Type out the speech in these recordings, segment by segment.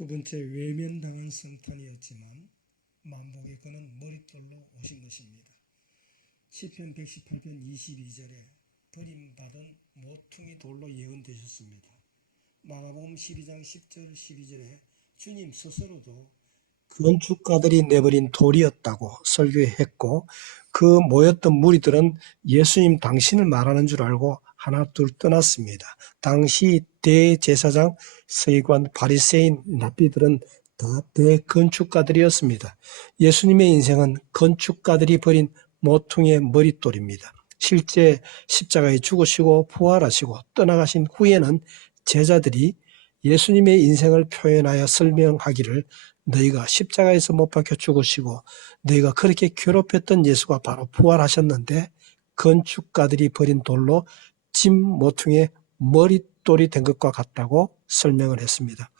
두 번째, 외면당한 성탄이었지만 만복의 그는 머릿돌로 오신 것입니다. 시편 118편 22절에 버림받은 모퉁이 돌로 예언되셨습니다. 마가복음 12장 10절 12절에 주님 스스로도 건축가들이 내버린 돌이었다고 설교했고, 그 모였던 무리들은 예수님 당신을 말하는 줄 알고 하나 둘 떠났습니다. 당시 대제사장, 서기관, 바리새인, 랍비들은 다 대건축가들이었습니다. 예수님의 인생은 건축가들이 버린 모퉁이의 머릿돌입니다. 실제 십자가에 죽으시고 부활하시고 떠나가신 후에는 제자들이 예수님의 인생을 표현하여 설명하기를, 너희가 십자가에서 못 박혀 죽으시고 너희가 그렇게 괴롭혔던 예수가 바로 부활하셨는데 건축가들이 버린 돌로 집 모퉁이의 머릿돌이 된 것과 같다고 설명을 했습니다.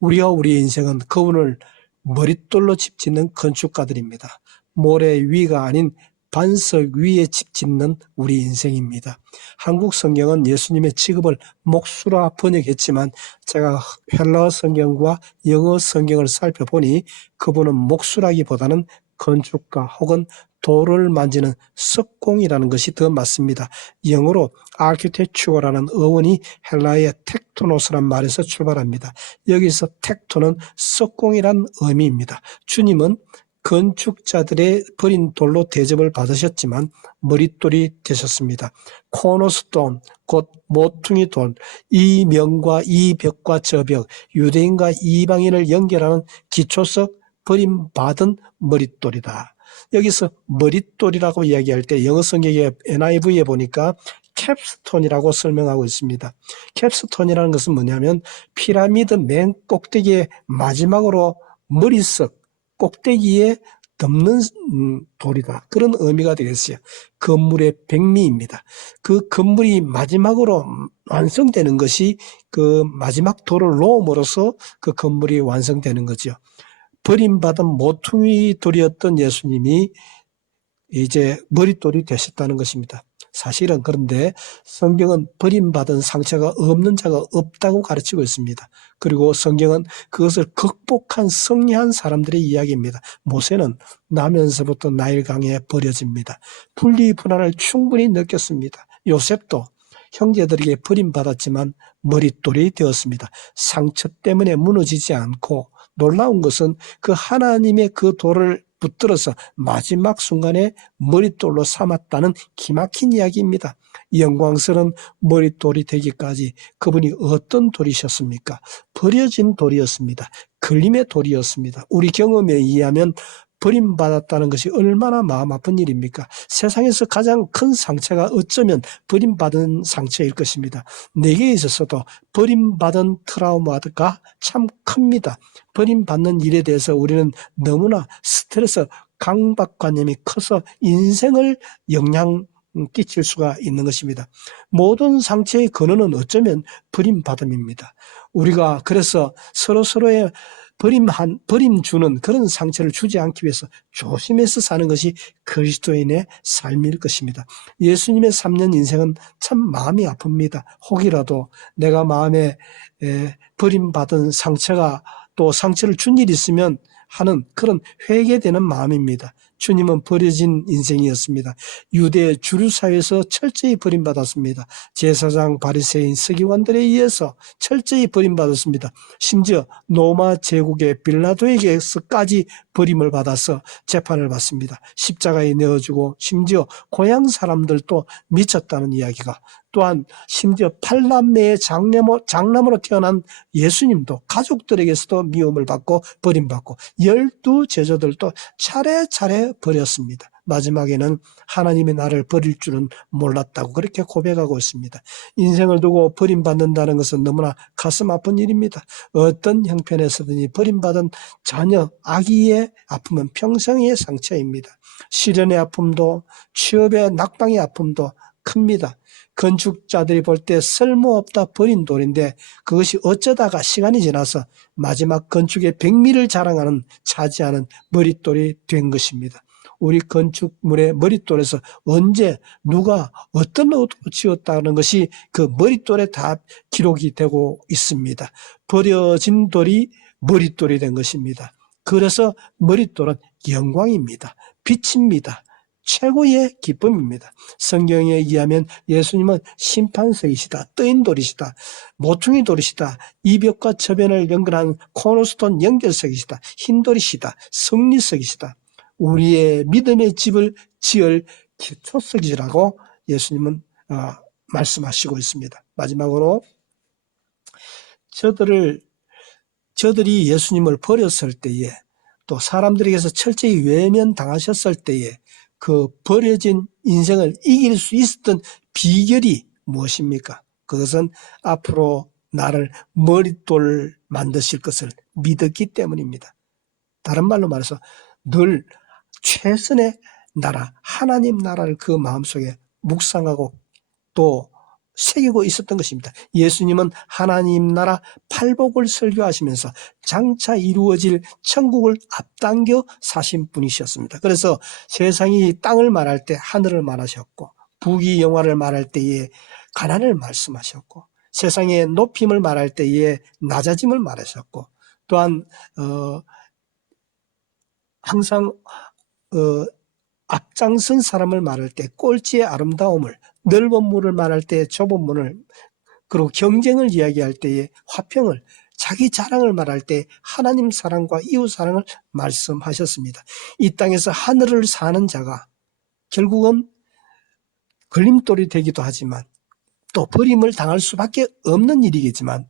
우리와 우리의 인생은 그분을 머릿돌로 집 짓는 건축가들입니다. 모래 위가 아닌 반석 위에 집 짓는 우리 인생입니다. 한국 성경은 예수님의 직업을 목수라 번역했지만 제가 헬라어 성경과 영어 성경을 살펴보니 그분은 목수라기보다는 건축가 혹은 돌을 만지는 석공이라는 것이 더 맞습니다. 영어로 architecture라는 어원이 헬라의 텍토노스란 말에서 출발합니다. 여기서 텍토는 석공이란 의미입니다. 주님은 건축자들의 버린 돌로 대접을 받으셨지만 머릿돌이 되셨습니다. 코너스톤, 곧 모퉁이 돌, 이 명과 이 벽과 저 벽, 유대인과 이방인을 연결하는 기초석 버림받은 머릿돌이다. 여기서 머릿돌이라고 이야기할 때 영어 성경의 NIV에 보니까 캡스톤이라고 설명하고 있습니다. 캡스톤이라는 것은 뭐냐면 피라미드 맨 꼭대기에 마지막으로 머리석, 꼭대기에 덮는 돌이다. 그런 의미가 되겠어요. 건물의 백미입니다. 그 건물이 마지막으로 완성되는 것이 그 마지막 돌을 놓음으로써 그 건물이 완성되는 거죠. 버림받은 모퉁이 돌이었던 예수님이 이제 머릿돌이 되셨다는 것입니다. 사실은 그런데 성경은 버림받은 상처가 없는 자가 없다고 가르치고 있습니다. 그리고 성경은 그것을 극복한 승리한 사람들의 이야기입니다. 모세는 나면서부터 나일강에 버려집니다. 분리불안을 충분히 느꼈습니다. 요셉도 형제들에게 버림받았지만 머릿돌이 되었습니다. 상처 때문에 무너지지 않고, 놀라운 것은 그 하나님의 그 돌을 붙들어서 마지막 순간에 머릿돌로 삼았다는 기막힌 이야기입니다. 영광스러운 머릿돌이 되기까지 그분이 어떤 돌이셨습니까? 버려진 돌이었습니다. 걸림의 돌이었습니다. 우리 경험에 의하면 버림받았다는 것이 얼마나 마음 아픈 일입니까? 세상에서 가장 큰 상처가 어쩌면 버림받은 상처일 것입니다. 내게 있어서도 버림받은 트라우마가 참 큽니다. 버림받는 일에 대해서 우리는 너무나 스트레스, 강박관념이 커서 인생을 영향 끼칠 수가 있는 것입니다. 모든 상처의 근원은 어쩌면 버림받음입니다. 우리가 그래서 서로서로의 버림 주는 그런 상처를 주지 않기 위해서 조심해서 사는 것이 그리스도인의 삶일 것입니다. 예수님의 3년 인생은 참 마음이 아픕니다. 혹이라도 내가 마음에 버림받은 상처가 또 상처를 준 일이 있으면 하는 그런 회개되는 마음입니다. 주님은 버려진 인생이었습니다. 유대 주류 사회에서 철저히 버림받았습니다. 제사장, 바리새인, 서기관들에 의해서 철저히 버림받았습니다. 심지어 로마 제국의 빌라도에게서까지 버림을 받아서 재판을 받습니다. 십자가에 내어주고 심지어 고향 사람들도 미쳤다는 이야기가, 또한 심지어 8남매의 장남으로 태어난 예수님도 가족들에게서도 미움을 받고 버림받고 12제자들도 차례차례 버렸습니다. 마지막에는 하나님이 나를 버릴 줄은 몰랐다고 그렇게 고백하고 있습니다. 인생을 두고 버림받는다는 것은 너무나 가슴 아픈 일입니다. 어떤 형편에서든지 버림받은 자녀, 아기의 아픔은 평생의 상처입니다. 시련의 아픔도 취업의 낙방의 아픔도 큽니다. 건축자들이 볼 때 쓸모없다 버린 돌인데 그것이 어쩌다가 시간이 지나서 마지막 건축의 백미를 자랑하는 차지하는 머릿돌이 된 것입니다. 우리 건축물의 머릿돌에서 언제 누가 어떤 의도로 지었다는 것이 그 머릿돌에 다 기록이 되고 있습니다. 버려진 돌이 머릿돌이 된 것입니다. 그래서 머릿돌은 영광입니다. 빛입니다. 최고의 기쁨입니다. 성경에 의하면 예수님은 심판석이시다, 뜨인 돌이시다, 모퉁이 돌이시다, 이벽과 저변을 연결하는 코너스톤 연결석이시다, 흰돌이시다, 승리석이시다, 우리의 믿음의 집을 지을 기초석이라고 예수님은 말씀하시고 있습니다. 마지막으로 저들이 예수님을 버렸을 때에, 또 사람들에게서 철저히 외면당하셨을 때에 그 버려진 인생을 이길 수 있었던 비결이 무엇입니까? 그것은 앞으로 나를 머릿돌 만드실 것을 믿었기 때문입니다. 다른 말로 말해서 늘 최선의 나라, 하나님 나라를 그 마음속에 묵상하고 또 새기고 있었던 것입니다. 예수님은 하나님 나라 팔복을 설교하시면서 장차 이루어질 천국을 앞당겨 사신 분이셨습니다. 그래서 세상이 땅을 말할 때 하늘을 말하셨고, 부귀 영화를 말할 때에 가난을 말씀하셨고, 세상의 높임을 말할 때에 낮아짐을 말하셨고, 또한 항상 앞장선 사람을 말할 때 꼴찌의 아름다움을, 넓은 문을 말할 때 좁은 문을, 그리고 경쟁을 이야기할 때에 화평을, 자기 자랑을 말할 때 하나님 사랑과 이웃 사랑을 말씀하셨습니다. 이 땅에서 하늘을 사는 자가 결국은 걸림돌이 되기도 하지만 또 버림을 당할 수밖에 없는 일이겠지만,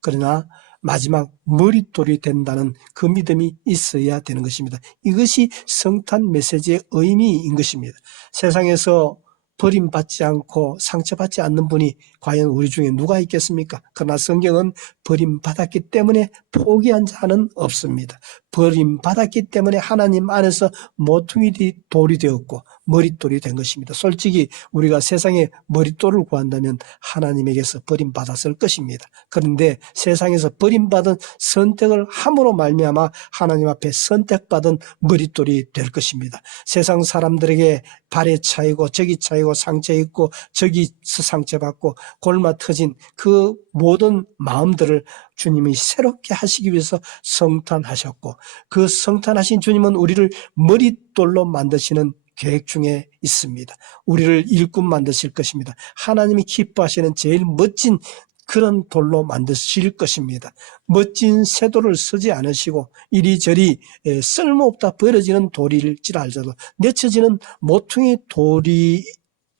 그러나 마지막 머릿돌이 된다는 그 믿음이 있어야 되는 것입니다. 이것이 성탄 메시지의 의미인 것입니다. 세상에서 버림받지 않고 상처받지 않는 분이 과연 우리 중에 누가 있겠습니까? 그러나 성경은 버림받았기 때문에 포기한 자는 없습니다. 버림받았기 때문에 하나님 안에서 모퉁이 돌이 되었고 머릿돌이 된 것입니다. 솔직히 우리가 세상에 머릿돌을 구한다면 하나님에게서 버림받았을 것입니다. 그런데 세상에서 버림받은 선택을 함으로 말미암아 하나님 앞에 선택받은 머릿돌이 될 것입니다. 세상 사람들에게 발에 차이고 저기 차이고 상처 있고 저기서 상처받고 골마 터진 그 모든 마음들을 주님이 새롭게 하시기 위해서 성탄하셨고, 그 성탄하신 주님은 우리를 머릿돌로 만드시는 계획 중에 있습니다. 우리를 일꾼 만드실 것입니다. 하나님이 기뻐하시는 제일 멋진 그런 돌로 만드실 것입니다. 멋진 쇠돌을 쓰지 않으시고 이리저리 쓸모없다 버려지는 돌일지라도 내쳐지는 모퉁이 돌이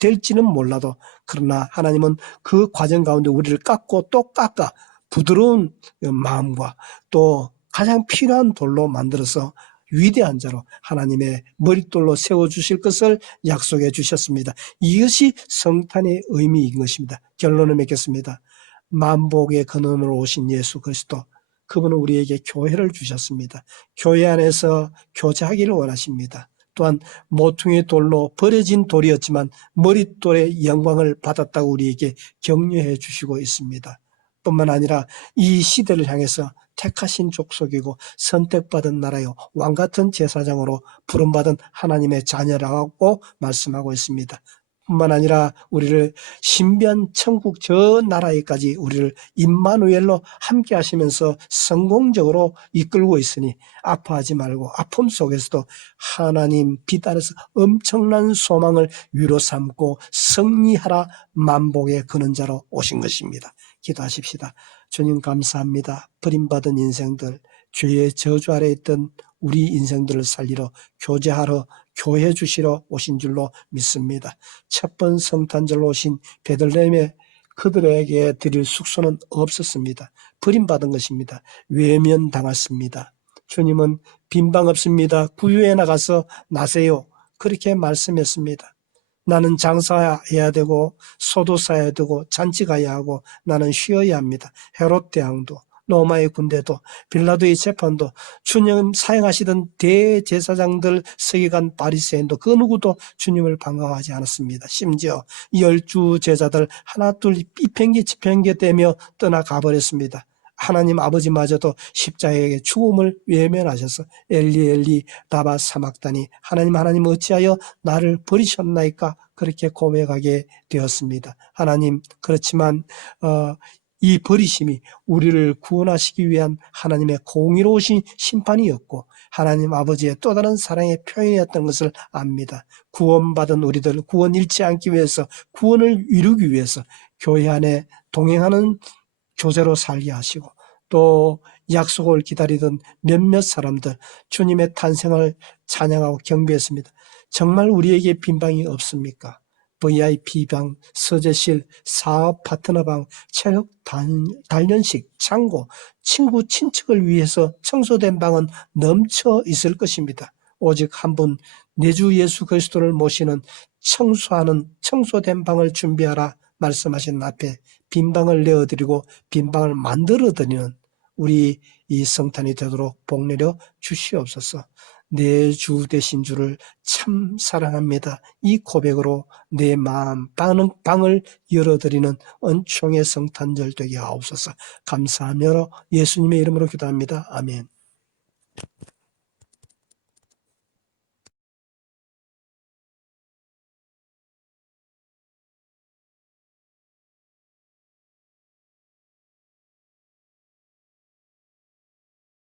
될지는 몰라도, 그러나 하나님은 그 과정 가운데 우리를 깎고 또 깎아 부드러운 마음과 또 가장 필요한 돌로 만들어서 위대한 자로 하나님의 머릿돌로 세워주실 것을 약속해 주셨습니다. 이것이 성탄의 의미인 것입니다. 결론을 맺겠습니다. 만복의 근원으로 오신 예수 그리스도, 그분은 우리에게 교회를 주셨습니다. 교회 안에서 교제하기를 원하십니다. 또한 모퉁이 돌로 버려진 돌이었지만 머릿돌의 영광을 받았다고 우리에게 격려해 주시고 있습니다. 뿐만 아니라 이 시대를 향해서 택하신 족속이고 선택받은 나라요 왕같은 제사장으로 부름받은 하나님의 자녀라고 말씀하고 있습니다. 뿐만 아니라 우리를 신비한 천국 저 나라에까지 우리를 임마누엘로 함께 하시면서 성공적으로 이끌고 있으니 아파하지 말고 아픔 속에서도 하나님 빛 안에서 엄청난 소망을 위로 삼고 승리하라 만복의 근원자로 오신 것입니다. 기도하십시다. 주님 감사합니다. 버림받은 인생들, 죄의 저주 아래 있던 우리 인생들을 살리러 교제하러 교회 주시러 오신 줄로 믿습니다. 첫 번 성탄절로 오신 베들레헴에 그들에게 드릴 숙소는 없었습니다. 버림받은 것입니다. 외면당했습니다. 주님은 빈방 없습니다. 구유에 나가서 나세요. 그렇게 말씀했습니다. 나는 장사해야 되고 소도 사야 되고 잔치 가야 하고 나는 쉬어야 합니다. 헤롯 대왕도 로마의 군대도 빌라도의 재판도 주님 사용하시던 대제사장들 서기관 바리새인도 그 누구도 주님을 반가워하지 않았습니다. 심지어 12 제자들 하나 둘 이편개 지편개 떼며 떠나가 버렸습니다. 하나님 아버지마저도 십자가의 죽음을 외면하셔서 엘리 엘리 다바 사막다니 하나님 어찌하여 나를 버리셨나이까 그렇게 고백하게 되었습니다. 하나님, 그렇지만 이 버리심이 우리를 구원하시기 위한 하나님의 공의로우신 심판이었고 하나님 아버지의 또 다른 사랑의 표현이었던 것을 압니다. 구원받은 우리들 구원 잃지 않기 위해서 구원을 이루기 위해서 교회 안에 동행하는 교제로 살게 하시고 또 약속을 기다리던 몇몇 사람들 주님의 탄생을 찬양하고 경배했습니다. 정말 우리에게 빈방이 없습니까? VIP방, 서재실, 사업 파트너방, 체육 단련식, 창고, 친구 친척을 위해서 청소된 방은 넘쳐 있을 것입니다. 오직 한 분 내 주 예수 그리스도를 모시는 청소하는 청소된 방을 준비하라 말씀하신 앞에 빈방을 내어드리고 빈방을 만들어드리는 우리 이 성탄이 되도록 복내려 주시옵소서. 내 주 되신 주를 참 사랑합니다. 이 고백으로 내 마음 방을 열어드리는 은총의 성탄절 되게 하옵소서. 감사하며 예수님의 이름으로 기도합니다. 아멘.